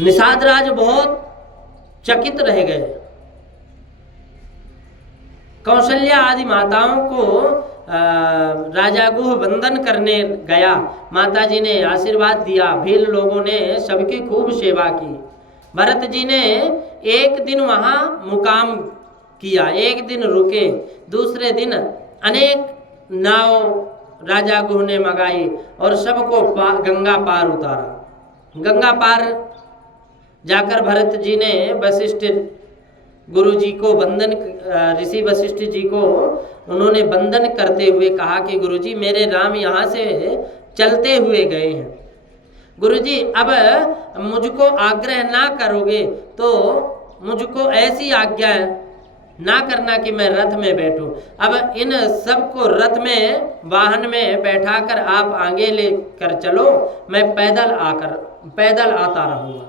निषाद राज बहुत चकित रह गए। कौशल्या आदि माताओं को राजा गुह वंदन करने गया। माता जी ने आशीर्वाद दिया। भील लोगों ने सबकी खूब सेवा की। भरत जी ने एक दिन वहाँ मुकाम किया, एक दिन रुके। दूसरे दिन अनेक नाव राजा गुह ने मंगाई और सबको गंगा पार उतारा। गंगा पार जाकर भरत जी ने वशिष्ठ गुरु जी को वंदन, ऋषि वशिष्ठ जी को उन्होंने वंदन करते हुए कहा कि गुरु जी मेरे राम यहाँ से चलते हुए गए हैं। गुरु जी अब मुझको आग्रह ना करोगे तो मुझको ऐसी आज्ञा ना करना कि मैं रथ में बैठूं। अब इन सबको रथ में वाहन में बैठाकर आप आगे लेकर चलो, मैं पैदल आता रहूँगा।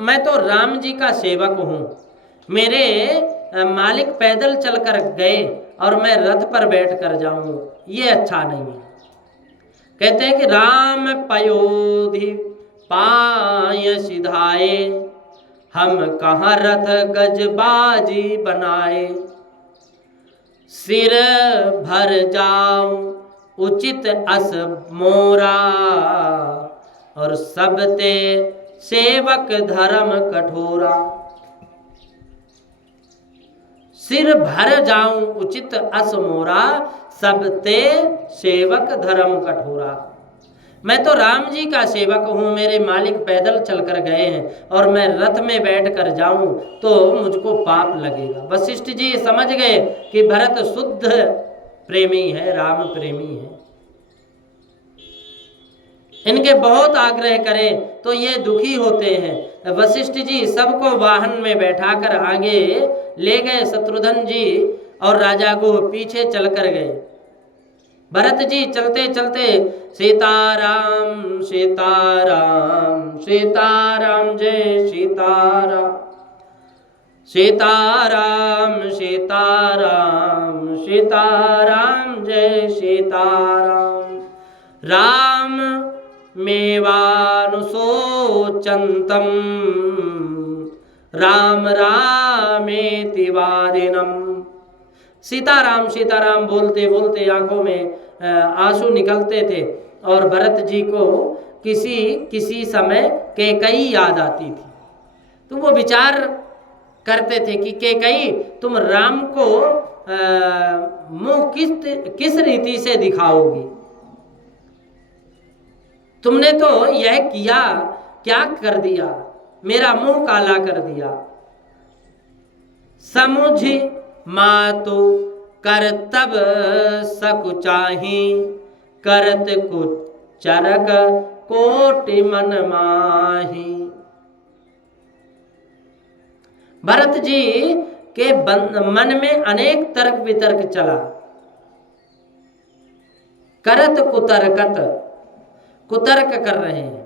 मैं तो राम जी का सेवक हूँ, मेरे मालिक पैदल चलकर गए और मैं रथ पर बैठ कर जाऊँ, ये अच्छा नहीं है। कहते हैं कि राम पयोधि पाय सिधाए, हम कहाँ रथ गजबाजी बनाए। सिर भर जाऊं उचित अस मोरा, और सबते सेवक धर्म कठोरा। सिर भर जाऊं उचित अस मोरा, सबते सेवक धर्म कठोरा। मैं तो राम जी का सेवक हूँ, मेरे मालिक पैदल चलकर गए हैं और मैं रथ में बैठकर जाऊं तो मुझको पाप लगेगा। वशिष्ठ जी समझ गए कि भरत शुद्ध प्रेमी है, राम प्रेमी है। इनके बहुत आग्रह करें तो ये दुखी होते हैं। वशिष्ठ जी सबको वाहन में बैठाकर आगे ले गए। शत्रुघ्न जी और राजा गुह पीछे चलकर गए। भरत जी चलते चलते सीताराम सीताराम सीताराम जय सीताराम, सीताराम सीताराम सीताराम जय सीताराम। राम मेवानुशोचंतम, राम रामेति वादिनम। सीताराम सीताराम बोलते बोलते आंखों में आंसू निकलते थे और भरत जी को किसी समय कैकई याद आती थी। तो वो विचार करते थे कि कैकई तुम राम को मुंह किस रीति से दिखाओगी। तुमने तो यह किया, क्या कर दिया, मेरा मुंह काला कर दिया। समुझ मातु करतब सकुचाही, करत कुछ चरक कोटि मन माही। भरत जी के मन में अनेक तर्क वितर्क चला। करत कुतर्क कर रहे हैं।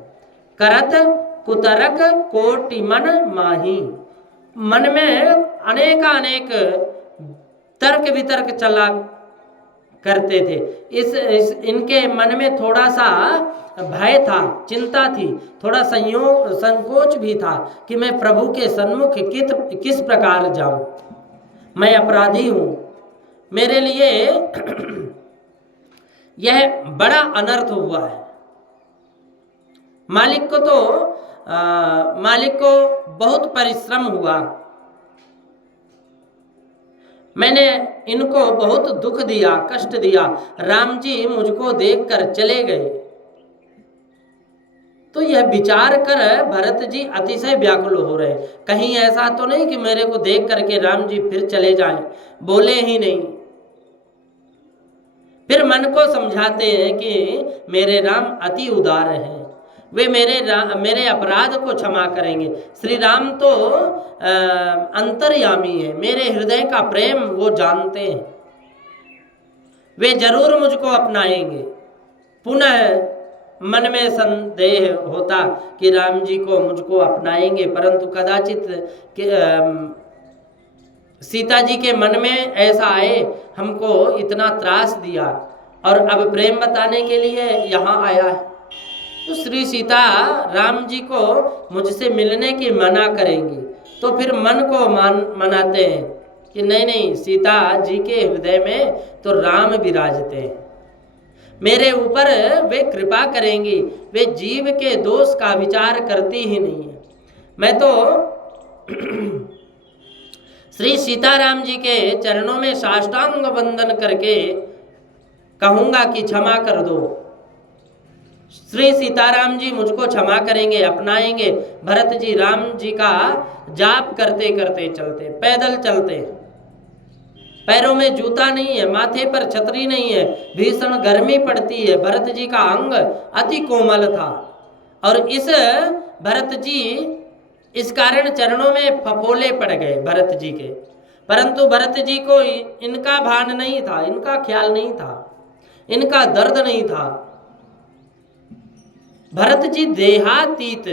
करत कुतर्क कोटि मन माही, मन में अनेक तर्क वितर्क चला करते थे। इनके मन में थोड़ा सा भय था, चिंता थी, थोड़ा संकोच भी था कि मैं प्रभु के सन्मुख किस प्रकार जाऊं। मैं अपराधी हूं, मेरे लिए यह बड़ा अनर्थ हुआ है। मालिक को बहुत परिश्रम हुआ, मैंने इनको बहुत दुख दिया, कष्ट दिया। राम जी मुझको देखकर चले गए। तो यह विचार कर भरत जी अतिशय व्याकुल हो रहे। कहीं ऐसा तो नहीं कि मेरे को देख करके राम जी फिर चले जाएं। बोले ही नहीं। फिर मन को समझाते हैं कि मेरे राम अति उदार हैं, वे मेरे अपराध को क्षमा करेंगे। श्री राम तो अंतर्यामी है, मेरे हृदय का प्रेम वो जानते हैं, वे जरूर मुझको अपनाएंगे। पुनः मन में संदेह होता कि राम जी को मुझको अपनाएंगे, परंतु कदाचित सीता जी के मन में ऐसा आए, हमको इतना त्रास दिया और अब प्रेम बताने के लिए यहाँ आया है। तो श्री सीता राम जी को मुझसे मिलने की मना करेंगी, तो फिर मन को मनाते हैं कि नहीं नहीं, सीता जी के हृदय में तो राम विराजते हैं, मेरे ऊपर वे कृपा करेंगी, वे जीव के दोष का विचार करती ही नहीं है। मैं तो श्री सीताराम जी के चरणों में साष्टांग वंदन करके कहूँगा कि क्षमा कर दो। श्री सीताराम जी मुझको क्षमा करेंगे, अपनाएंगे। भरत जी राम जी का जाप करते करते चलते, पैदल चलते, पैरों में जूता नहीं है, माथे पर छतरी नहीं है, भीषण गर्मी पड़ती है। भरत जी का अंग अति कोमल था और इस भरत जी इस कारण चरणों में फफोले पड़ गए भरत जी के, परंतु भरत जी को इनका भान नहीं था, इनका ख्याल नहीं था, इनका दर्द नहीं था। भरत जी देहातीत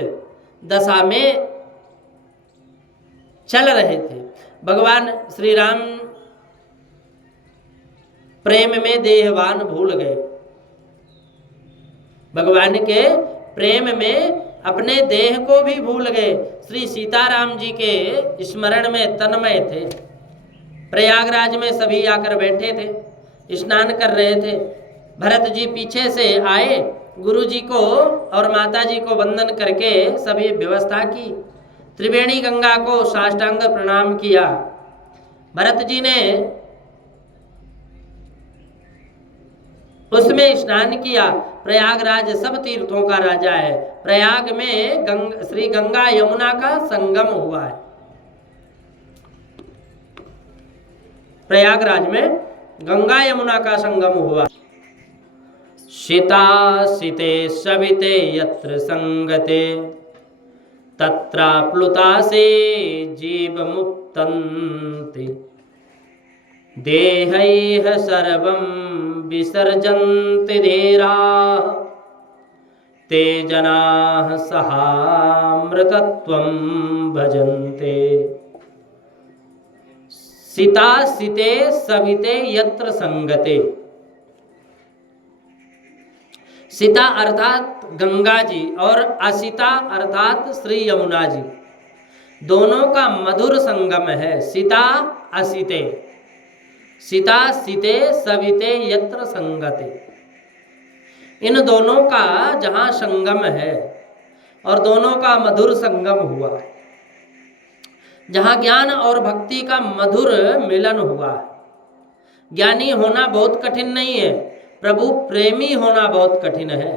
दशा में चल रहे थे। भगवान श्री राम प्रेम में देहवान भूल गए, भगवान के प्रेम में अपने देह को भी भूल गए। श्री सीताराम जी के स्मरण में तन्मय थे। प्रयागराज में सभी आकर बैठे थे, स्नान कर रहे थे। भरत जी पीछे से आए, गुरु जी को और माता जी को वंदन करके सभी व्यवस्था की, त्रिवेणी गंगा को साष्टांग प्रणाम किया। भरत जी ने उसमें स्नान किया। प्रयागराज सब तीर्थों का राजा है। प्रयाग में श्री गंगा यमुना का संगम हुआ है। प्रयागराज में गंगा यमुना का संगम हुआ। सीता सीते सविते यत्र संगते तत्राप्लुता से जीव मुक्तन्ति देहैः सर्वं विसर्जन्ति धीराः ते जनाः सहामृतत्वं भजन्ते। सीता सीते सविते यत्र संगते। सीता अर्थात गंगा जी और असीता अर्थात श्री यमुना जी, दोनों का मधुर संगम है। सीता असीते, सीता सीते सविते यत्र संगते, इन दोनों का जहाँ संगम है और दोनों का मधुर संगम हुआ, जहाँ ज्ञान और भक्ति का मधुर मिलन हुआ। ज्ञानी होना बहुत कठिन नहीं है, प्रभु प्रेमी होना बहुत कठिन है।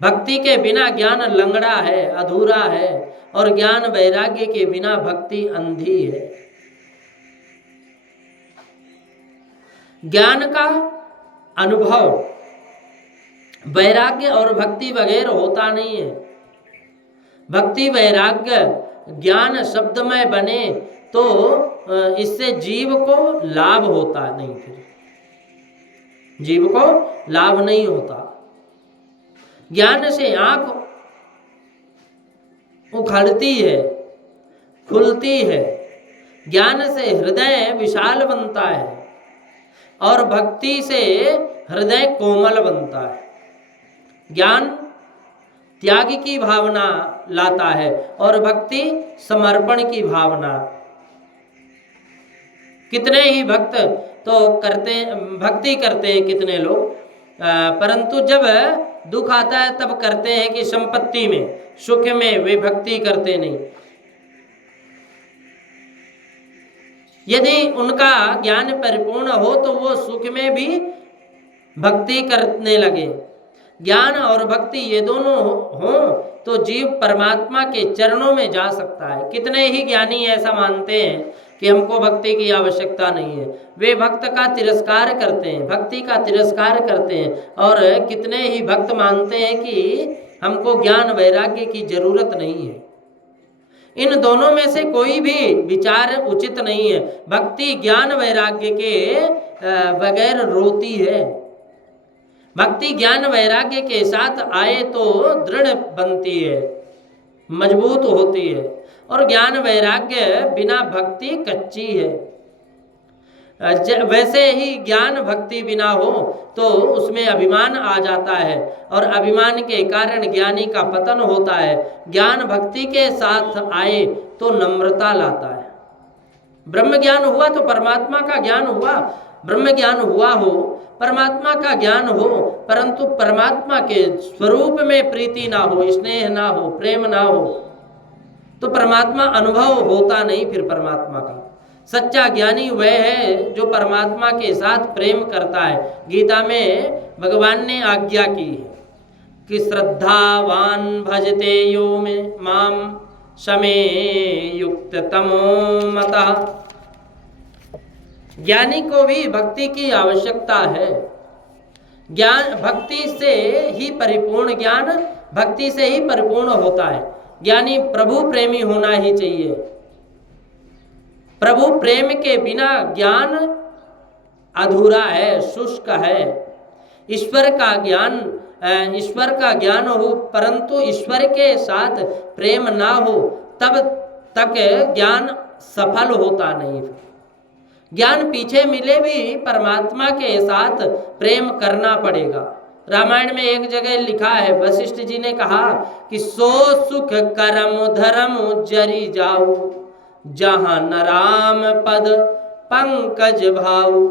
भक्ति के बिना ज्ञान लंगड़ा है, अधूरा है, और ज्ञान वैराग्य के बिना भक्ति अंधी है। ज्ञान का अनुभव वैराग्य और भक्ति बगैर होता नहीं है। भक्ति वैराग्य ज्ञान शब्दमय बने तो इससे जीव को लाभ होता नहीं, फिर जीव को लाभ नहीं होता। ज्ञान से आंख उखड़ती है, खुलती है, ज्ञान से हृदय विशाल बनता है और भक्ति से हृदय कोमल बनता है। ज्ञान त्याग की भावना लाता है और भक्ति समर्पण की भावना। कितने ही भक्त तो भक्ति करते हैं कितने लोग, परंतु जब दुख आता है तब करते हैं कि संपत्ति में, सुख में वे भक्ति करते नहीं। यदि उनका ज्ञान परिपूर्ण हो तो वो सुख में भी भक्ति करने लगे। ज्ञान और भक्ति ये दोनों हों तो जीव परमात्मा के चरणों में जा सकता है। कितने ही ज्ञानी ऐसा मानते हैं कि हमको भक्ति की आवश्यकता नहीं है, वे भक्त का तिरस्कार करते हैं, भक्ति का तिरस्कार करते हैं। और कितने ही भक्त मानते हैं कि हमको ज्ञान वैराग्य की जरूरत नहीं है। इन दोनों में से कोई भी विचार उचित नहीं है। भक्ति ज्ञान वैराग्य के बगैर रोती है। भक्ति ज्ञान वैराग्य के साथ आए तो दृढ़ बनती है, मजबूत होती है, और ज्ञान वैराग्य बिना भक्ति कच्ची है। वैसे ही ज्ञान भक्ति बिना हो तो उसमें अभिमान आ जाता है और अभिमान के कारण ज्ञानी का पतन होता है। ज्ञान भक्ति के साथ आए तो नम्रता लाता है। ब्रह्म ज्ञान हुआ तो परमात्मा का ज्ञान हुआ, ब्रह्म ज्ञान हुआ हो, परमात्मा का ज्ञान हो, परंतु परमात्मा के स्वरूप में प्रीति ना हो, स्नेह ना हो, प्रेम ना हो, तो परमात्मा अनुभव होता नहीं। फिर परमात्मा का सच्चा ज्ञानी वह है जो परमात्मा के साथ प्रेम करता है। गीता में भगवान ने आज्ञा की है कि श्रद्धावान भजते यो में माम समे युक्त तमो मतः। ज्ञानी को भी भक्ति की आवश्यकता है। ज्ञान भक्ति से ही परिपूर्ण, ज्ञान भक्ति से ही परिपूर्ण होता है। ज्ञानी प्रभु प्रेमी होना ही चाहिए। प्रभु प्रेम के बिना ज्ञान अधूरा है, शुष्क है। ईश्वर का ज्ञान हो परंतु ईश्वर के साथ प्रेम ना हो तब तक ज्ञान सफल होता नहीं। ज्ञान पीछे मिले भी परमात्मा के साथ प्रेम करना पड़ेगा। रामायण में एक जगह लिखा है, वशिष्ठ जी ने कहा कि सो सुख करम धर्म जरी जाऊ, जहाँ न राम पद पंकज भाऊ।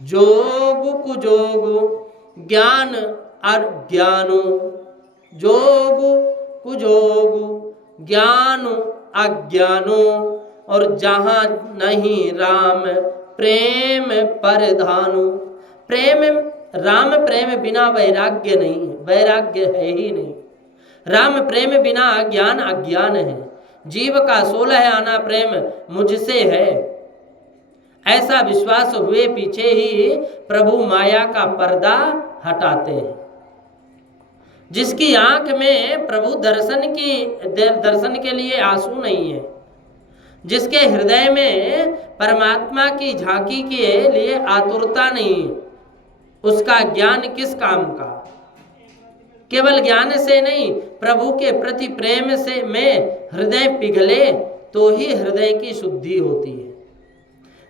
जोगु कुजोगु ज्ञान अज्ञानो, जोगु कुजोगु ज्ञान अज्ञानो, और जहाँ नहीं राम प्रेम परधानु। प्रेम, राम प्रेम बिना वैराग्य नहीं है, वैराग्य है ही नहीं। राम प्रेम बिना ज्ञान अज्ञान है। जीव का 16 आना प्रेम मुझसे है, ऐसा विश्वास हुए पीछे ही प्रभु माया का पर्दा हटाते हैं। जिसकी आंख में प्रभु दर्शन के लिए आंसू नहीं है, जिसके हृदय में परमात्मा की झांकी के लिए आतुरता नहीं, उसका ज्ञान किस काम का। केवल ज्ञान से नहीं, प्रभु के प्रति प्रेम से में हृदय पिघले तो ही हृदय की शुद्धि होती है।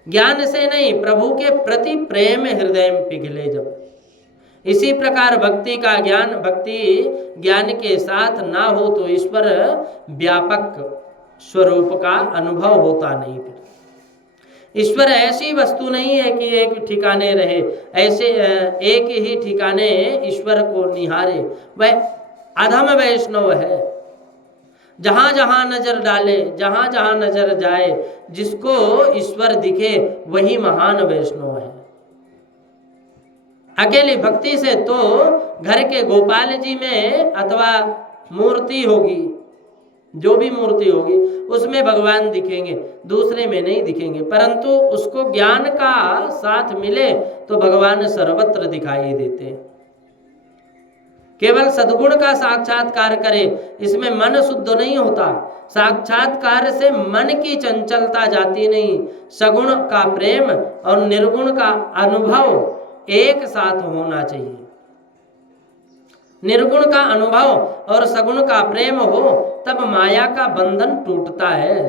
ज्ञान से नहीं, प्रभु के प्रति प्रेम हृदय में पिघले जब। इसी प्रकार भक्ति का ज्ञान, भक्ति ज्ञान के साथ ना हो तो ईश्वर व्यापक स्वरूप का अनुभव होता नहीं। फिर ईश्वर ऐसी वस्तु नहीं है कि एक ठिकाने रहे, ऐसे एक ही ठिकाने ईश्वर को निहारे। वह अधम वैष्णव है, जहाँ जहाँ नजर डाले, जहाँ जहाँ नजर जाए, जिसको ईश्वर दिखे वही महान वैष्णव है। अकेली भक्ति से तो घर के गोपाल जी में अथवा मूर्ति होगी, जो भी मूर्ति होगी उसमें भगवान दिखेंगे, दूसरे में नहीं दिखेंगे। परंतु उसको ज्ञान का साथ मिले तो भगवान सर्वत्र दिखाई देते हैं। केवल सद्गुण का साक्षात्कार करे, इसमें मन शुद्ध नहीं होता। साक्षात्कार से मन की चंचलता जाती नहीं। सगुण का प्रेम और निर्गुण का अनुभव एक साथ होना चाहिए। निर्गुण का अनुभव और सगुण का प्रेम हो तब माया का बंधन टूटता है।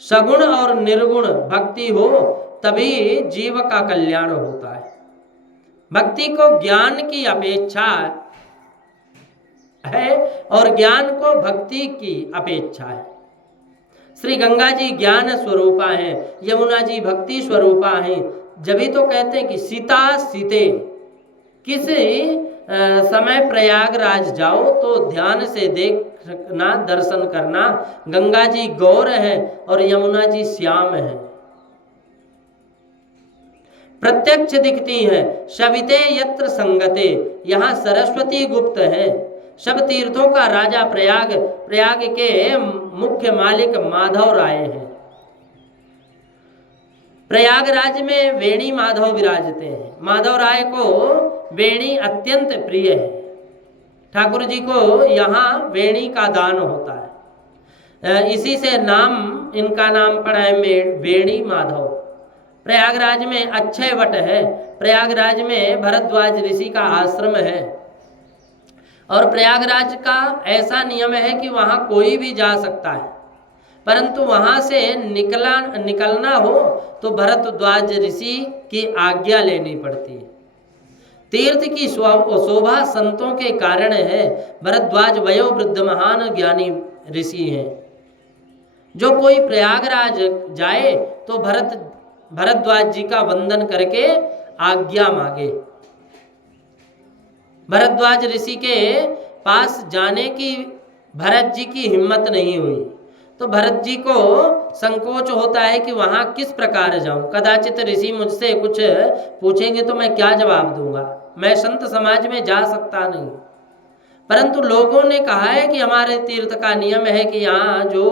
सगुण और निर्गुण भक्ति हो तभी जीव का कल्याण होता है। भक्ति को ज्ञान की अपेक्षा है और ज्ञान को भक्ति की अपेक्षा है। श्री गंगा जी ज्ञान स्वरूपा हैं, यमुना जी भक्ति स्वरूपा हैं। जब तो कहते हैं कि सीता सीते, किसी समय प्रयागराज जाओ तो ध्यान से देखना, दर्शन करना। गंगा जी गौर है और यमुना जी श्याम है, प्रत्यक्ष दिखती है। शविते यत्र संगते, यहाँ सरस्वती गुप्त है। सब तीर्थों का राजा प्रयाग के मुख्य मालिक माधव राय हैं। प्रयागराज में वेणी माधव विराजते हैं। माधव राय को वेणी अत्यंत प्रिय है। ठाकुर जी को यहाँ वेणी का दान होता है, इसी से नाम, इनका नाम पड़ा है वेणी माधव। प्रयागराज में अक्षय वट है। प्रयागराज में भरद्वाज ऋषि का आश्रम है और प्रयागराज का ऐसा नियम है कि वहाँ कोई भी जा सकता है। परंतु वहाँ से निकलना हो तो भरद्वाज ऋषि की आज्ञा लेनी पड़ती है। तीर्थ की शोभा संतों के कारण है। भरद्वाज वयोवृद्ध महान ज्ञानी ऋषि हैं। जो कोई प्रयागराज जाए तो भरद्वाज जी का वंदन करके आज्ञा मांगे। भरद्वाज ऋषि के पास जाने की भरत जी की हिम्मत नहीं हुई, तो भरत जी को संकोच होता है कि वहाँ किस प्रकार जाऊं। कदाचित ऋषि मुझसे कुछ पूछेंगे तो मैं क्या जवाब दूंगा, मैं संत समाज में जा सकता नहीं। परंतु लोगों ने कहा है कि हमारे तीर्थ का नियम है कि यहाँ जो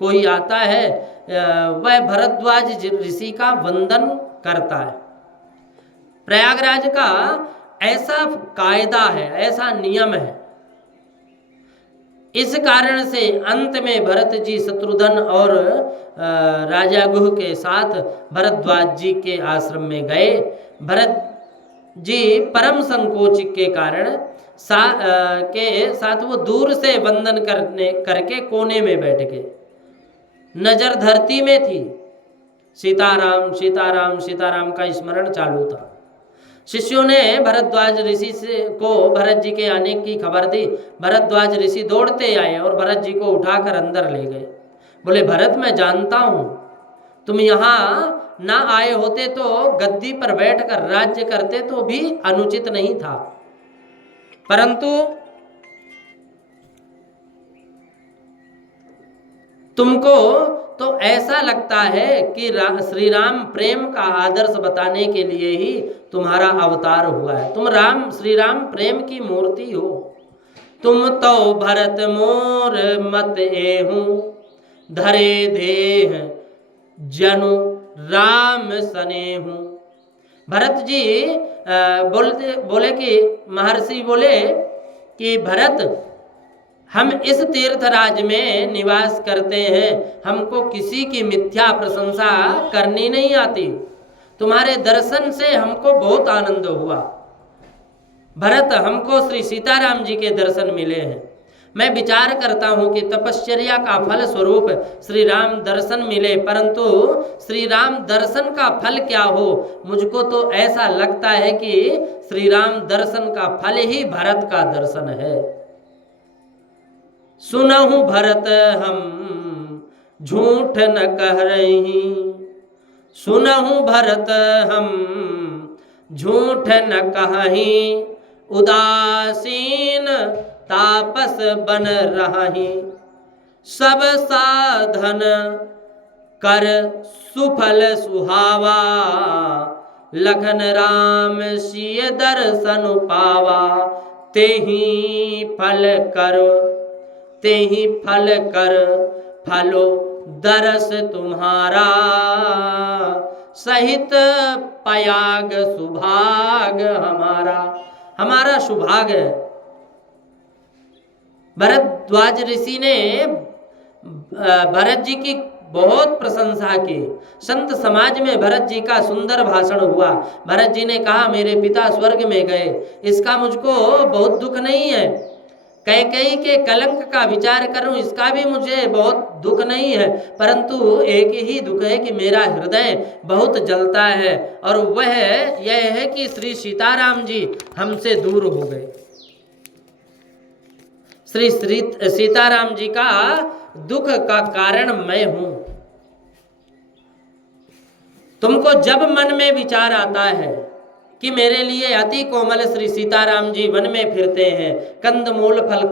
कोई आता है वह भरद्वाज ऋषि का वंदन करता है। प्रयागराज का ऐसा कायदा है, ऐसा नियम है। इस कारण से अंत में भरत जी शत्रुघ्न और राजा गुह के साथ भरद्वाज जी के आश्रम में गए। भरत जी परम संकोच के कारण के साथ वो दूर से वंदन करके कोने में बैठ गए। नजर धरती में थी। सीताराम सीताराम सीताराम का स्मरण चालू था। शिष्यों ने भरद्वाज ऋषि को भरत जी के आने की खबर दी। भरद्वाज ऋषि दौड़ते आए और भरत जी को उठाकर अंदर ले गए। बोले, भरत मैं जानता हूँ तुम यहाँ ना आए होते तो गद्दी पर बैठकर राज्य करते तो भी अनुचित नहीं था, परंतु तुमको तो ऐसा लगता है कि श्री राम प्रेम का आदर्श बताने के लिए ही तुम्हारा अवतार हुआ है। तुम श्री राम प्रेम की मूर्ति हो। तुम तो भरत मोर मत एहूं, धरे देह जनु राम सनेहूं। भरत जी बोले कि महर्षि बोले कि भरत, हम इस तीर्थराज में निवास करते हैं, हमको किसी की मिथ्या प्रशंसा करनी नहीं आती। तुम्हारे दर्शन से हमको बहुत आनंद हुआ। भरत, हमको श्री सीताराम जी के दर्शन मिले हैं। मैं विचार करता हूँ कि तपश्चर्या का फल स्वरूप श्री राम दर्शन मिले, परंतु श्री राम दर्शन का फल क्या हो, मुझको तो ऐसा लगता है कि श्री राम दर्शन का फल ही भरत का दर्शन है। सुनहु भरत हम झूठ न कह रही, सुनहु भरत हम झूठ न कहीं, उदासीन तापस बन रही। सब साधन कर सुफल सुहावा, लखन राम सिय दर्शन पावा। तेहि फल कर फलो दरस तुम्हारा, सहित पयाग सुभाग हमारा। हमारा सुभाग है। भरद्वाज ऋषि ने भरत जी की बहुत प्रशंसा की। संत समाज में भरत जी का सुंदर भाषण हुआ। भरत जी ने कहा, मेरे पिता स्वर्ग में गए, इसका मुझको बहुत दुख नहीं है। कैकेयी के कलंक का विचार करूं, इसका भी मुझे बहुत दुख नहीं है, परंतु एक ही दुख है कि मेरा हृदय बहुत जलता है, और वह यह है कि श्री सीताराम जी हमसे दूर हो गए। श्री सीताराम जी का दुख का कारण मैं हूं। तुमको जब मन में विचार आता है कि मेरे लिए अति कोमल श्री सीताराम जी वन में फिरते हैं, कंदमूल फल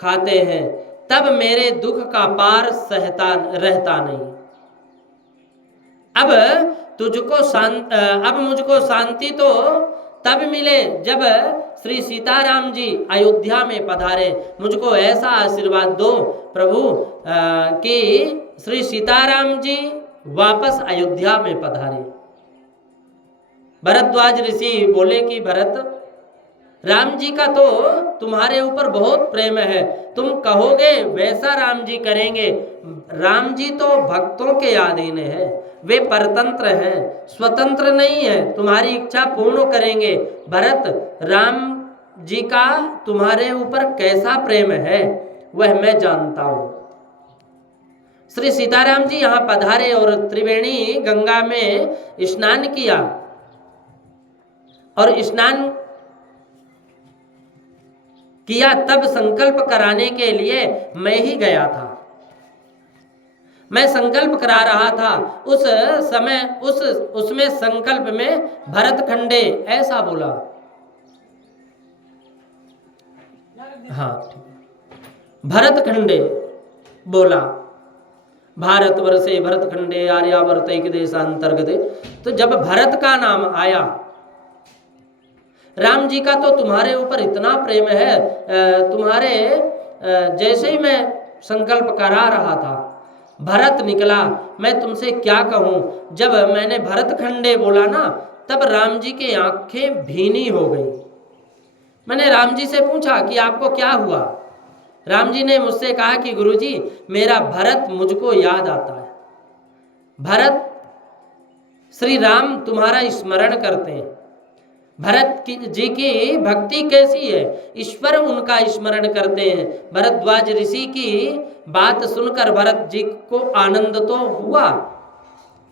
खाते हैं, तब मेरे दुख का पार रहता नहीं। अब मुझको शांति तो तब मिले जब श्री सीताराम जी अयोध्या में पधारे। मुझको ऐसा आशीर्वाद दो प्रभु कि श्री सीताराम जी वापस अयोध्या में पधारे। भरद्वाज ऋषि बोले कि भरत, राम जी का तो तुम्हारे ऊपर बहुत प्रेम है, तुम कहोगे वैसा राम जी करेंगे। राम जी तो भक्तों के अधीन है, वे परतंत्र हैं, स्वतंत्र नहीं है, तुम्हारी इच्छा पूर्ण करेंगे। भरत, राम जी का तुम्हारे ऊपर कैसा प्रेम है वह मैं जानता हूँ। श्री सीताराम जी यहाँ पधारे और त्रिवेणी गंगा में स्नान किया, और स्नान किया तब संकल्प कराने के लिए मैं ही गया था। मैं संकल्प करा रहा था उस समय, उसमें संकल्प में भरतखंडे ऐसा बोला। हाँ, भरतखंडे बोला, भारतवर्षे भरतखंडे आर्यावर्तैक देशांतर्गते। तो जब भरत का नाम आया, राम जी का तो तुम्हारे ऊपर इतना प्रेम है, तुम्हारे जैसे ही मैं संकल्प करा रहा था भरत निकला, मैं तुमसे क्या कहूँ। जब मैंने भरतखंडे बोला ना, तब राम जी की आंखें भीनी हो गई। मैंने राम जी से पूछा कि आपको क्या हुआ। राम जी ने मुझसे कहा कि गुरुजी, मेरा भरत मुझको याद आता है। भरत, श्री राम तुम्हारा स्मरण करते हैं। भरत जी की भक्ति कैसी है, ईश्वर उनका स्मरण करते हैं। भरद्वाज ऋषि की बात सुनकर भरत जी को आनंद तो हुआ।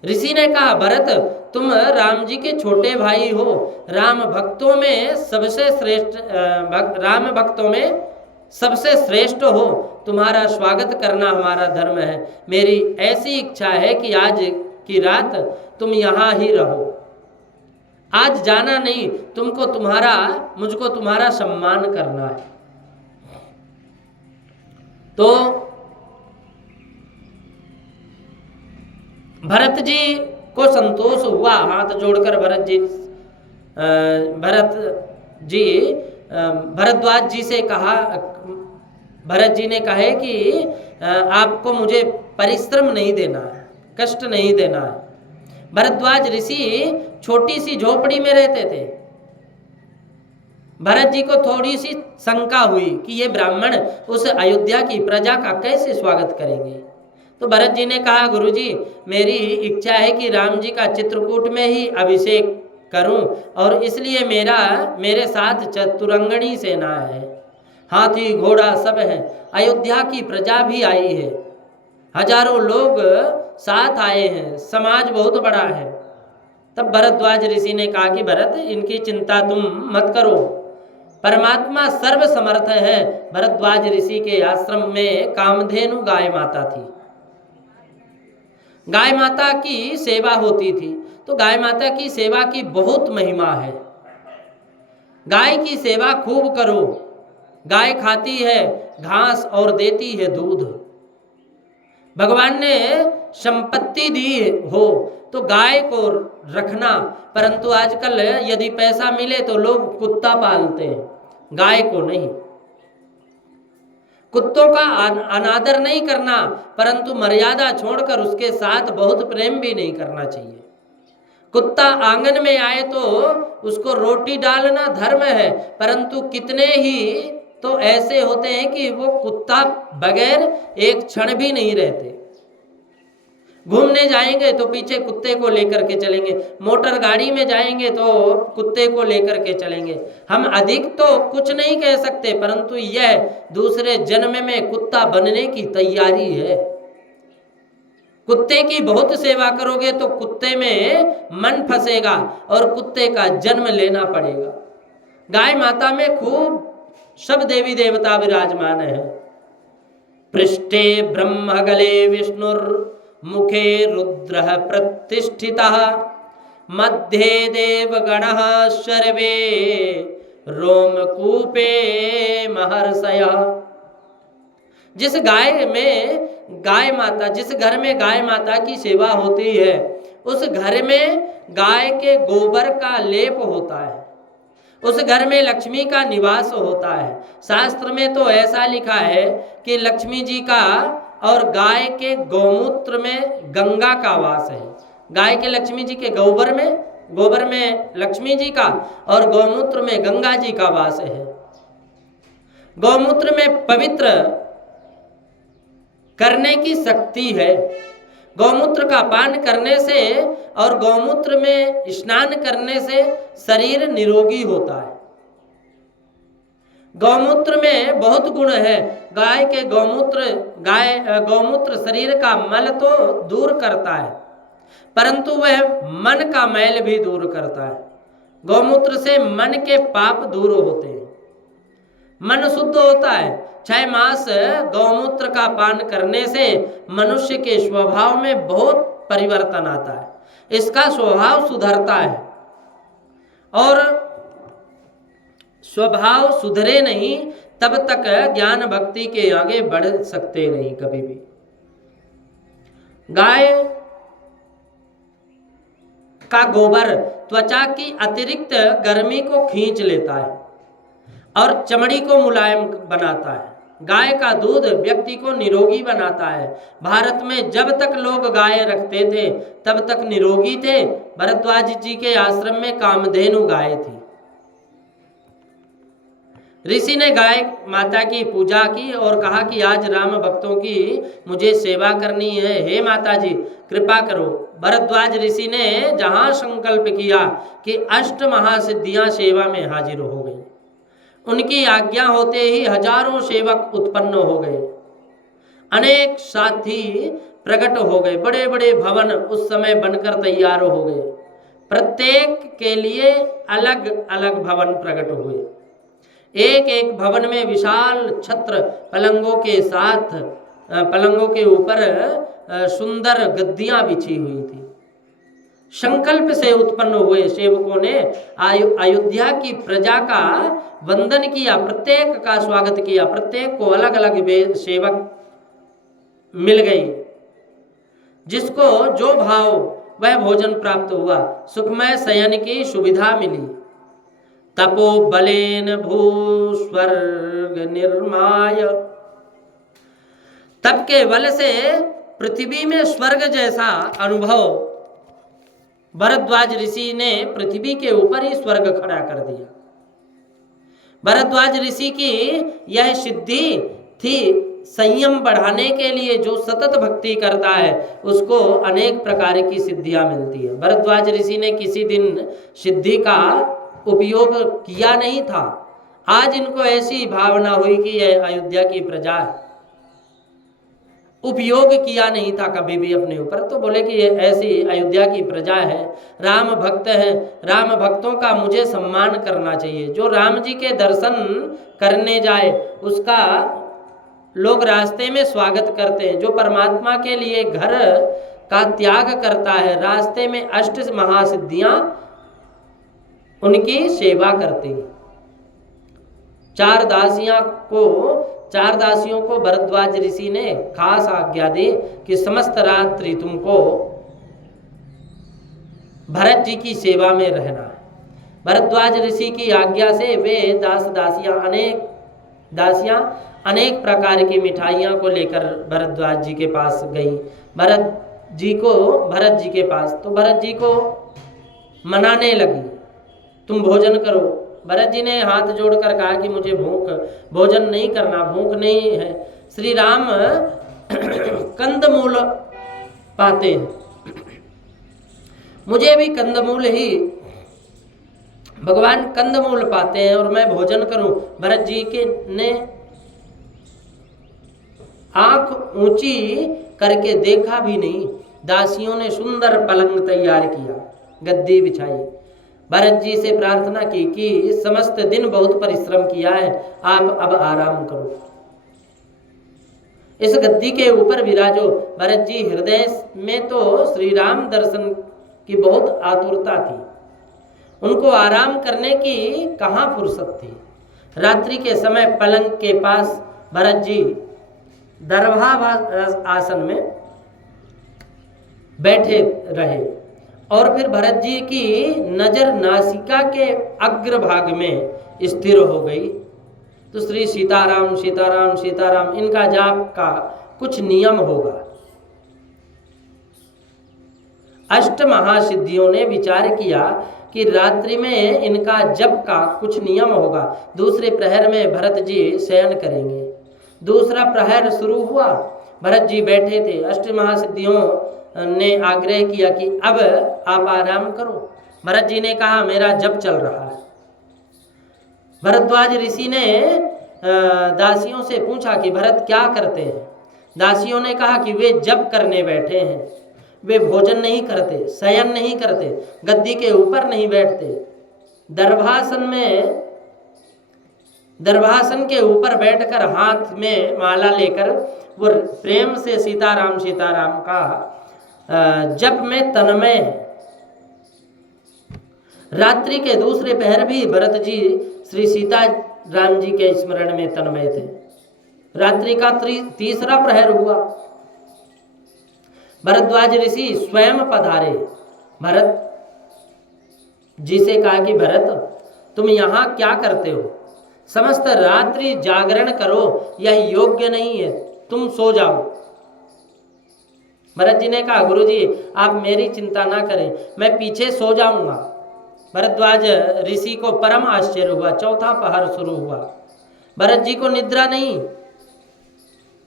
ऋषि ने कहा, भरत तुम राम जी के छोटे भाई हो, राम भक्तों में सबसे श्रेष्ठ हो, तुम्हारा स्वागत करना हमारा धर्म है। मेरी ऐसी इच्छा है कि आज की रात तुम यहाँ ही रहो, आज जाना नहीं, मुझको तुम्हारा सम्मान करना है। तो भरत जी को संतोष हुआ। हाथ जोड़कर भरद्वाज जी से कहा, भरत जी ने कहा कि आपको मुझे परिश्रम नहीं देना है, कष्ट नहीं देना है। भरद्वाज ऋषि छोटी सी झोपड़ी में रहते थे। भरत जी को थोड़ी सी शंका हुई कि ये ब्राह्मण उस अयोध्या की प्रजा का कैसे स्वागत करेंगे। तो भरत जी ने कहा, गुरुजी, मेरी इच्छा है कि राम जी का चित्रकूट में ही अभिषेक करूं, और इसलिए मेरे साथ चतुरंगणी सेना है, हाथी घोड़ा सब है, अयोध्या की प्रजा भी आई है, हजारों लोग साथ आए हैं, समाज बहुत बड़ा है। तब भरद्वाज ऋषि ने कहा कि भरत, इनकी चिंता तुम मत करो, परमात्मा सर्व समर्थ है। भरद्वाज ऋषि के आश्रम में कामधेनु गाय माता थी। गाय माता की सेवा होती थी। तो गाय माता की सेवा की बहुत महिमा है। गाय की सेवा खूब करो। गाय खाती है घास और देती है दूध। भगवान ने संपत्ति दी हो तो गाय को रखना, परंतु आजकल यदि पैसा मिले तो लोग कुत्ता पालते हैं, गाय को नहीं। कुत्तों का अनादर नहीं करना, परंतु मर्यादा छोड़कर उसके साथ बहुत प्रेम भी नहीं करना चाहिए। कुत्ता आंगन में आए तो उसको रोटी डालना धर्म है, परंतु कितने ही तो ऐसे होते हैं कि वो कुत्ता बगैर एक क्षण भी नहीं रहते। घूमने जाएंगे तो पीछे कुत्ते को लेकर के चलेंगे, मोटर गाड़ी में जाएंगे तो कुत्ते को लेकर के चलेंगे। हम अधिक तो कुछ नहीं कह सकते, परंतु यह दूसरे जन्म में कुत्ता बनने की तैयारी है। कुत्ते की बहुत सेवा करोगे तो कुत्ते में मन फंसेगा और कुत्ते का जन्म लेना पड़ेगा। गाय माता में खूब सब देवी देवता विराजमान है। पृष्ठे ब्रह्म, गले विष्णुर, मुखे रुद्रः प्रतिष्ठितः, मध्ये देवगणः सर्वे, रोमकूपे महर्षयः। जिस घर में गाय माता की सेवा होती है, उस घर में गाय के गोबर का लेप होता है, उस घर में लक्ष्मी का निवास होता है। शास्त्र में तो ऐसा लिखा है कि लक्ष्मी जी का और गाय के गौमूत्र में गंगा का वास है। गाय के लक्ष्मी जी के गोबर में लक्ष्मी जी का और गौमूत्र में गंगा जी का वास है। गौमूत्र में पवित्र करने की शक्ति है। गौमूत्र का पान करने से और गौमूत्र में स्नान करने से शरीर निरोगी होता है। गौमूत्र में बहुत गुण है। गाय के गौमूत्र शरीर का मल तो दूर करता है, परंतु वह मन का मैल भी दूर करता है। गौमूत्र से मन के पाप दूर होते हैं, मन शुद्ध होता है। 6 मास गौमूत्र का पान करने से मनुष्य के स्वभाव में बहुत परिवर्तन आता है, इसका स्वभाव सुधरता है। और स्वभाव सुधरे नहीं तब तक ज्ञान भक्ति के आगे बढ़ सकते नहीं कभी भी। गाय का गोबर त्वचा की अतिरिक्त गर्मी को खींच लेता है और चमड़ी को मुलायम बनाता है। गाय का दूध व्यक्ति को निरोगी बनाता है। भारत में जब तक लोग गाय रखते थे तब तक निरोगी थे। भरद्वाज जी के आश्रम में कामधेनु गाय थी। ऋषि ने गाय माता की पूजा की और कहा कि आज राम भक्तों की मुझे सेवा करनी है, हे माता जी कृपा करो। भरद्वाज ऋषि ने जहाँ संकल्प किया कि 8 महासिद्धियां सेवा में हाजिर हो गई। उनकी आज्ञा होते ही हजारों सेवक उत्पन्न हो गए, अनेक साथी प्रकट हो गए, बड़े बड़े भवन उस समय बनकर तैयार हो गए। प्रत्येक के लिए अलग अलग भवन प्रकट हुए। एक एक भवन में विशाल छत्र पलंगों के साथ पलंगों के ऊपर सुंदर गद्दियां बिछी हुई थी। संकल्प से उत्पन्न हुए सेवकों ने अयोध्या की प्रजा का वंदन किया, प्रत्येक का स्वागत किया। प्रत्येक को अलग अलग सेवक मिल गई, जिसको जो भाव वह भोजन प्राप्त हुआ। सुखमय शयन की सुविधा मिली। तपो बलेन भूस्वर्ग निर्माय, तप के बल से पृथ्वी में स्वर्ग जैसा अनुभव भरद्वाज ऋषि ने पृथ्वी के ऊपर ही स्वर्ग खड़ा कर दिया। भरद्वाज ऋषि की यह सिद्धि थी। संयम बढ़ाने के लिए जो सतत भक्ति करता है उसको अनेक प्रकार की सिद्धियां मिलती है। भरद्वाज ऋषि ने किसी दिन सिद्धि का उपयोग किया नहीं था। आज इनको ऐसी भावना हुई कि यह अयोध्या की प्रजा है, उपयोग किया नहीं था कभी भी अपने ऊपर। तो बोले कि ये ऐसी अयोध्या की प्रजा है, राम भक्त है, राम भक्तों का मुझे सम्मान करना चाहिए। जो राम जी के दर्शन करने जाए उसका लोग रास्ते में स्वागत करते हैं। जो परमात्मा के लिए घर का त्याग करता है, रास्ते में 8 महासिद्धियां उनकी सेवा करते हैं। 4 दासियों को भरद्वाज ऋषि ने खास आज्ञा दी कि समस्त रात्रि तुमको भरत जी की सेवा में रहना है। भरद्वाज ऋषि की आज्ञा से वे दासियां अनेक प्रकार की मिठाइयां को लेकर भरद्वाज जी के पास गई। भरत जी के पास तो भरत जी को मनाने लगी, तुम भोजन करो। भरत जी ने हाथ जोड़कर कहा कि मुझे भोजन नहीं करना, भूख नहीं है। श्री राम कंदमूल पाते हैं, मुझे भी कंदमूल ही, भगवान कंदमूल पाते हैं और मैं भोजन करूं। भरत जी ने आंख ऊंची करके देखा भी नहीं। दासियों ने सुंदर पलंग तैयार किया, गद्दी बिछाई। भरत जी से प्रार्थना की कि समस्त दिन बहुत परिश्रम किया है, आप अब आराम करो, इस गद्दी के ऊपर विराजो। भरत जी हृदय में तो श्री राम दर्शन की बहुत आतुरता थी, उनको आराम करने की कहाँ फुर्सत थी। रात्रि के समय पलंग के पास भरत जी दरभा आसन में बैठे रहे और फिर भरत जी की नजर नासिका के अग्रभाग में स्थिर हो गई। तो श्री सीताराम सीताराम सीताराम इनका जाप का कुछ नियम होगा। 8 महासिद्धियों ने विचार किया कि रात्रि में इनका जप का कुछ नियम होगा। दूसरे प्रहर में भरत जी शयन करेंगे। दूसरा प्रहर शुरू हुआ, भरत जी बैठे थे। 8 महासिद्धियों ने आग्रह किया कि अब आप आराम करो। भरत जी ने कहा मेरा जप चल रहा है। भरद्वाज ऋषि ने दासियों से पूछा कि भरत क्या करते हैं। दासियों ने कहा कि वे जप करने बैठे हैं, वे भोजन नहीं करते, शयन नहीं करते, गद्दी के ऊपर नहीं बैठते, दर्भासन के ऊपर बैठकर हाथ में माला लेकर वो प्रेम से सीताराम सीताराम का जप में तन्मय है। रात्रि के दूसरे पहर भी भरत जी श्री सीता राम जी के स्मरण में तन्मय थे। रात्रि का तीसरा प्रहर हुआ, भरद्वाज ऋषि स्वयं पधारे। भरत जी से कहा कि भरत तुम यहाँ क्या करते हो, समस्त रात्रि जागरण करो, यह योग्य नहीं है, तुम सो जाओ। भरत जी ने कहा गुरुजी आप मेरी चिंता ना करें, मैं पीछे सो जाऊंगा। भरद्वाज ऋषि को परम आश्चर्य हुआ। चौथा पहर शुरू हुआ, भरत जी को निद्रा नहीं,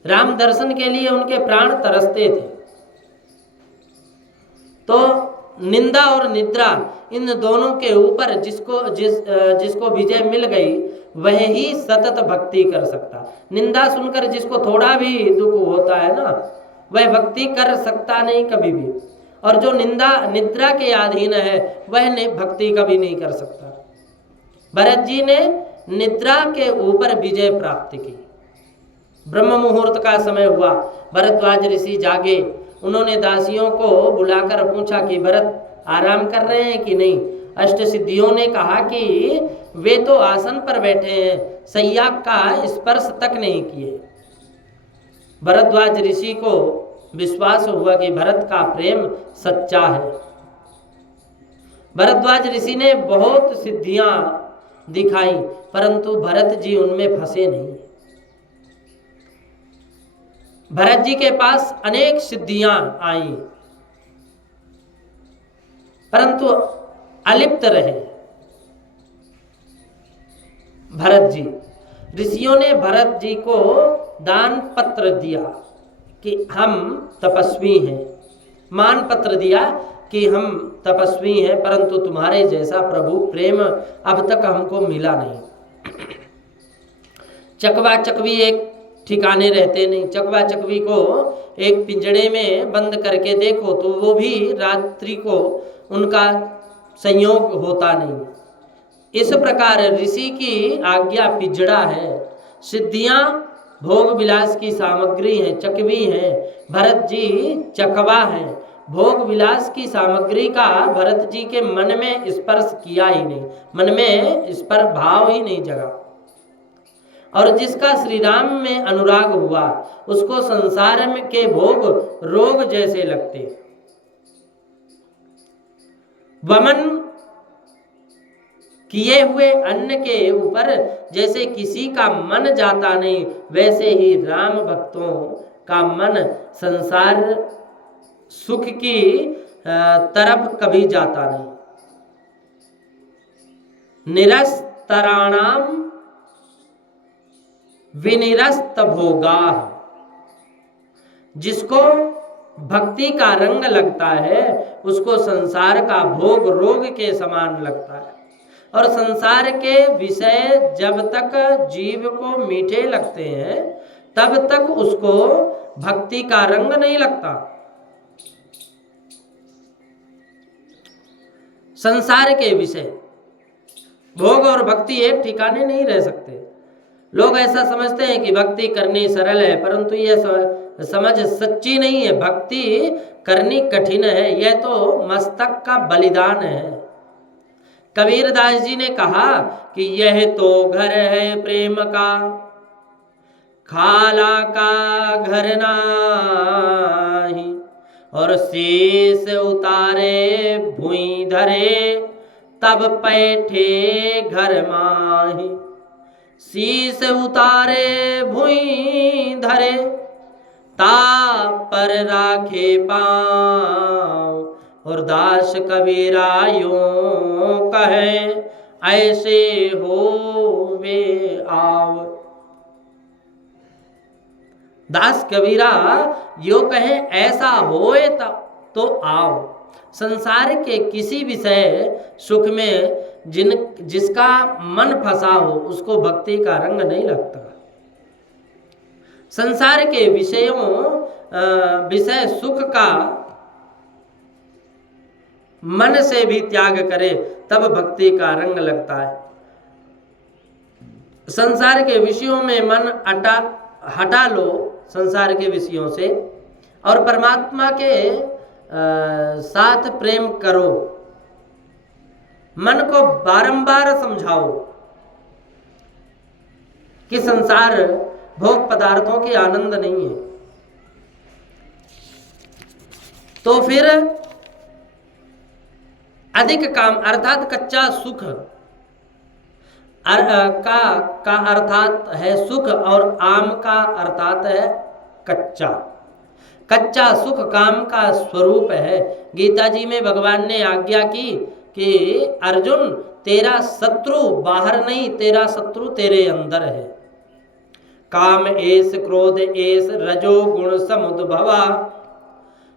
राम दर्शन के लिए उनके प्राण तरसते थे। तो निंदा और निद्रा इन दोनों के ऊपर जिसको विजय मिल गई वह ही सतत भक्ति कर सकता। निंदा सुनकर जिसको थोड़ा भी दुख होता है ना, वह भक्ति कर सकता नहीं कभी भी, और जो निद्रा के अधीन है वह भक्ति कभी नहीं कर सकता। भरत जी ने निद्रा के ऊपर विजय प्राप्त की। ब्रह्म मुहूर्त का समय हुआ, भरद्वाज ऋषि जागे। उन्होंने दासियों को बुलाकर पूछा कि भरत आराम कर रहे हैं कि नहीं। अष्ट सिद्धियों ने कहा कि वे तो आसन पर बैठे हैं, सैया का स्पर्श तक नहीं किए। भरद्वाज ऋषि को विश्वास हुआ कि भरत का प्रेम सच्चा है। भरद्वाज ऋषि ने बहुत सिद्धियां दिखाई, परंतु भरत जी उनमें फंसे नहीं। भरत जी के पास अनेक सिद्धियां आई, परंतु अलिप्त रहे भरत जी। ऋषियों ने भरत जी को दान पत्र दिया कि हम तपस्वी हैं, मान पत्र दिया कि हम तपस्वी हैं, परंतु तुम्हारे जैसा प्रभु प्रेम अब तक हमको मिला नहीं। चकवा चकवी एक ठिकाने रहते नहीं, चकवा चकवी को एक पिंजड़े में बंद करके देखो तो वो भी रात्रि को उनका संयोग होता नहीं। इस प्रकार ऋषि की आज्ञा पिंजड़ा है, सिद्धियां भोग विलास की सामग्री हैं, चकवी हैं। भरत जी चकवा हैं, भोग विलास की सामग्री का भरत जी के मन में स्पर्श किया ही नहीं, मन में इस पर भाव ही नहीं जगा। और जिसका श्री राम में अनुराग हुआ उसको संसार में के भोग रोग जैसे लगते। वमन किए हुए अन्न के ऊपर जैसे किसी का मन जाता नहीं, वैसे ही राम भक्तों का मन संसार सुख की तरफ कभी जाता नहीं। निरस्तराणाम विनिरस्त भोगा, जिसको भक्ति का रंग लगता है उसको संसार का भोग रोग के समान लगता है। और संसार के विषय जब तक जीव को मीठे लगते हैं तब तक उसको भक्ति का रंग नहीं लगता। संसार के विषय भोग और भक्ति एक ठिकाने नहीं रह सकते। लोग ऐसा समझते हैं कि भक्ति करनी सरल है, परंतु यह समझ सच्ची नहीं है। भक्ति करनी कठिन है, यह तो मस्तक का बलिदान है। कबीरदास जी ने कहा कि यह तो घर है प्रेम का, खाला का घर नाही, और शीस उतारे भुई धरे तब पैठे घर माही। शीस उतारे भुई धरे ता पर राखे पाँव, और दास कबीरा यूं कहे ऐसे हो वे आव। दास कबीरा यो कहे ऐसा होए तो आओ। संसार के किसी विषय सुख में जिसका मन फंसा हो उसको भक्ति का रंग नहीं लगता। संसार के विषय सुख का मन से भी त्याग करे तब भक्ति का रंग लगता है। संसार के विषयों में मन हटा लो, संसार के विषयों से, और परमात्मा के साथ प्रेम करो। मन को बारंबार समझाओ कि संसार भोग पदार्थों के आनंद नहीं है, तो फिर अधिक काम अर्थात कच्चा सुख का अर्थात है सुख, और आम का अर्थात है कच्चा। कच्चा सुख काम का स्वरूप है। गीता जी में भगवान ने आज्ञा की कि अर्जुन, तेरा शत्रु बाहर नहीं, तेरा शत्रु तेरे अंदर है। काम एस क्रोध एस रजो गुण समुद्भवा,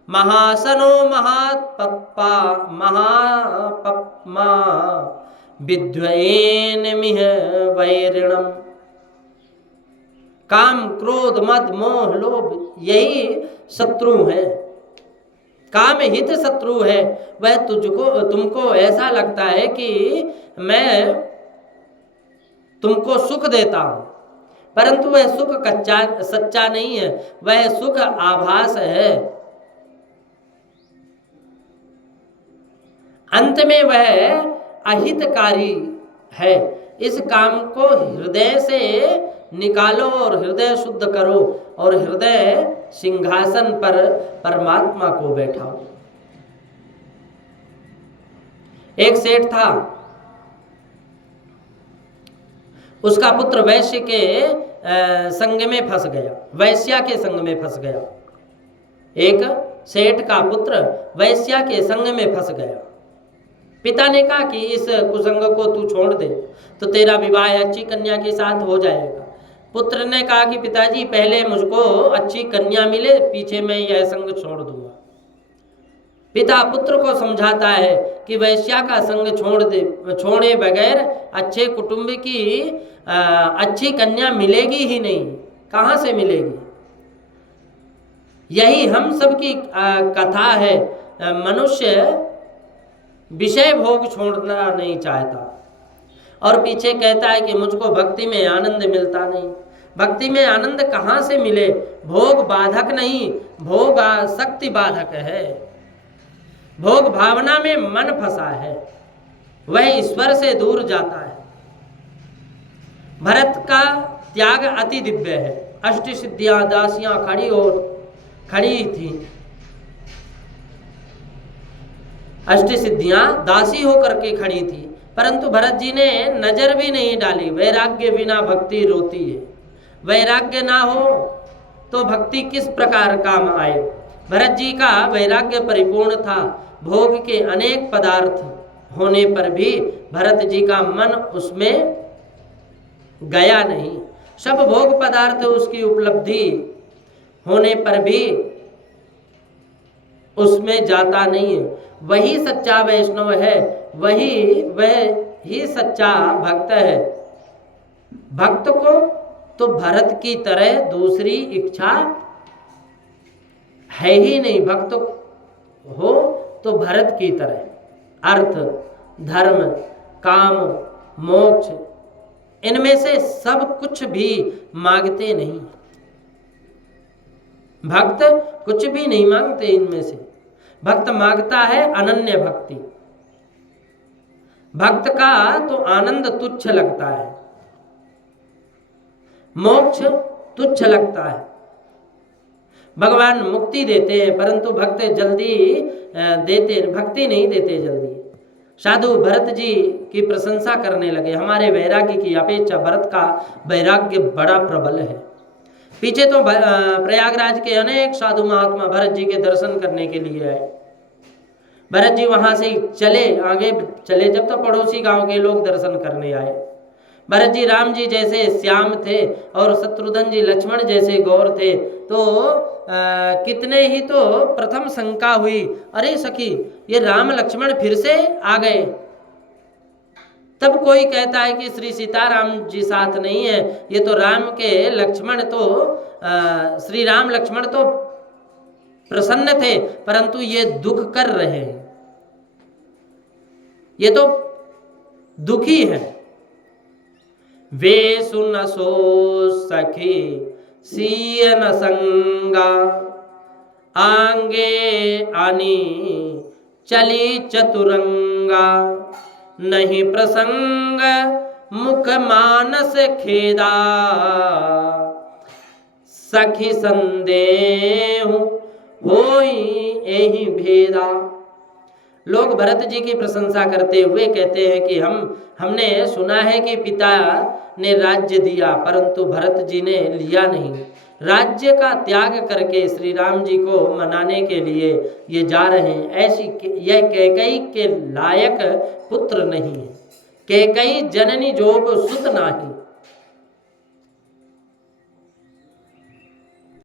महासनो महापप्पा महापप्मा विद्वयेन मिह वैरिणम। काम क्रोध मद मोह लोभ यही शत्रु है, काम हित शत्रु है। वह तुमको ऐसा लगता है कि मैं तुमको सुख देता हूं, परंतु वह सुख सच्चा नहीं है, वह सुख आभास है। अंत में वह अहितकारी है। इस काम को हृदय से निकालो और हृदय शुद्ध करो, और हृदय सिंहासन पर परमात्मा को बैठाओ। एक सेठ था, उसका पुत्र वैश्य के संग में फंस गया, वैश्या के संग में फंस गया। एक सेठ का पुत्र वैश्या के संग में फंस गया। पिता ने कहा कि इस कुसंग को तू छोड़ दे तो तेरा विवाह अच्छी कन्या के साथ हो जाएगा। पुत्र ने कहा कि पिताजी, पहले मुझको अच्छी कन्या मिले, पीछे मैं यह संग छोड़ दूंगा। पिता पुत्र को समझाता है कि वैश्या का संग छोड़े बगैर अच्छे कुटुंब की अच्छी कन्या मिलेगी ही नहीं। कहाँ से मिलेगी? यही हम सब की कथा है। मनुष्य विषय भोग छोड़ना नहीं चाहता और पीछे कहता है कि मुझको भक्ति में आनंद मिलता नहीं। भक्ति में आनंद कहाँ से मिले? भोग बाधक नहीं, भोग आसक्ति बाधक है। भोग भावना में मन फंसा है, वह ईश्वर से दूर जाता है। भरत का त्याग अति दिव्य है। अष्ट सिद्धियां दासियां खड़ी थी। अष्ट सिद्धियां दासी होकर के खड़ी थी, परंतु भरत जी ने नजर भी नहीं डाली। वैराग्य बिना भक्ति रोती है। वैराग्य ना हो तो भक्ति किस प्रकार काम आए? भरत जी का वैराग्य परिपूर्ण था। भोग के अनेक पदार्थ होने पर भी भरत जी का मन उसमें गया नहीं। सब भोग पदार्थ उसकी उपलब्धि होने पर भी उसमें जाता नहीं है। वही सच्चा वैष्णव है, वही सच्चा भक्त है। भक्त को तो भरत की तरह दूसरी इच्छा है ही नहीं। भक्त हो तो भरत की तरह अर्थ, धर्म, काम, मोक्ष, इनमें से सब कुछ भी मांगते नहीं। भक्त कुछ भी नहीं मांगते इनमें से। भक्त मांगता है अनन्य भक्ति। भक्त का तो आनंद तुच्छ लगता है, मोक्ष तुच्छ लगता है। भगवान मुक्ति देते हैं परंतु भक्त जल्दी देते, भक्ति नहीं देते जल्दी। साधु भरत जी की प्रशंसा करने लगे। हमारे वैराग्य की अपेक्षा भरत का वैराग्य बड़ा प्रबल है। पीछे तो प्रयागराज के अनेक साधु महात्मा भरत जी के दर्शन करने के लिए आए। भरत जी वहां से आगे चले जब तो पड़ोसी गांव के लोग दर्शन करने आए। भरत जी राम जी जैसे श्याम थे और शत्रुघ्न जी लक्ष्मण जैसे गौर थे, तो कितने ही तो प्रथम शंका हुई, अरे सखी, ये राम लक्ष्मण फिर से आ गए। सब कोई कहता है कि श्री सीताराम जी साथ नहीं है, ये तो राम के लक्ष्मण तो श्री राम लक्ष्मण तो प्रसन्न थे, परंतु ये दुख कर रहे हैं, ये तो दुखी है। वे सुन सो सखी सीयन संगा, आंगे आनी चली चतुरंगा, नहीं प्रसंग मुख मानस खेदा, सखी संदेह होई एहि भेदा। लोग भरत जी की प्रशंसा करते हुए कहते हैं कि हमने सुना है कि पिता ने राज्य दिया, परंतु भरत जी ने लिया नहीं। राज्य का त्याग करके श्री राम जी को मनाने के लिए ये जा रहे हैं। ऐसी यह कैकई के लायक पुत्र नहीं है, कैकई जननी जोग सुत नाही।